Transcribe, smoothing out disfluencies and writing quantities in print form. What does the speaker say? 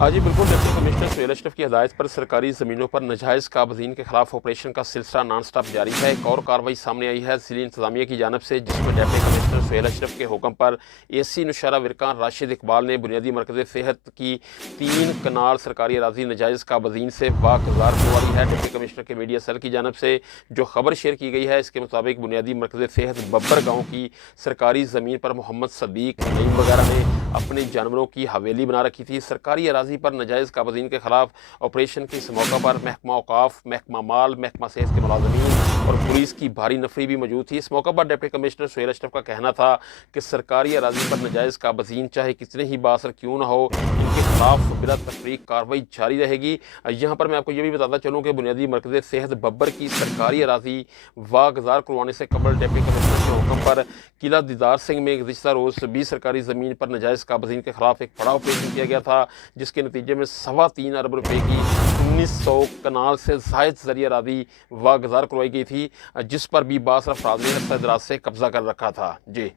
जी बिल्कुल, deputy commissioner Suhail Ashraf की हदायत पर सरकारी ज़मीनों पर नाजायज़ काबज़ीन के खिलाफ ऑपरेशन का सिलसिला नॉन स्टॉप जारी है। एक और कार्रवाई सामने आई है ज़िली इंतज़ामिया की जानिब से, जिसमें डिप्टी कमिश्नर सुहेल अशरफ के हुक्म पर एसी नुशरा विरकान राशिद इकबाल ने बुनियादी मरकज़ सेहत की 3 कनाल सरकारी अराज़ी नाजायज़ काबज़ीन से वागज़ार करवाई है। डिप्टी कमिश्नर के मीडिया सेल की जानिब से जो खबर शेयर की गई है, इसके मुताबिक बुनियादी मरकज़ सेहत बब्बर गाँव की सरकारी ज़मीन पर मोहम्मद सदीक नईम वगैरह ने अपने जानवरों की हवेली बना रखी थी। सरकारी अराजी पर नाजायज़ काबज़ीन के खिलाफ ऑपरेशन के इस मौका पर महकमा औकाफ, महकमा माल, महकमा सेहत के मुलाज़मीन और पुलिस की भारी नफरी भी मौजूद थी। इस मौका पर डिप्टी कमिश्नर सुहेल अशरफ का कहना था कि सरकारी अराजी पर नाजायज़ काबज़ीन चाहे कितने ही बासर क्यों ना हो, इनके खिलाफ बिला तफरीक कार्रवाई जारी रहेगी। यहाँ पर मैं आपको ये भी बताता चलूँ कि बुनियादी मरकज़ सेहत बब्बर की सरकारी अराजी वागज़ार करवाने से कबल डिप्टी कमिश्नर के हुक्म पर किला दीदार सिंह में गुज़िश्ता रोज़ भी सरकारी ज़मीन पर नाजायज़ काबज़ीन के खिलाफ एक बड़ा ऑपरेशन किया गया था, जिसके नतीजे में 3.25 अरब रुपए की 1900 कनाल से ज़ायद ज़रिया अराज़ी वागज़ार करवाई गई थी, जिस पर भी बासर अफराद ने अरसा दराज से कब्ज़ा कर रखा था। जी।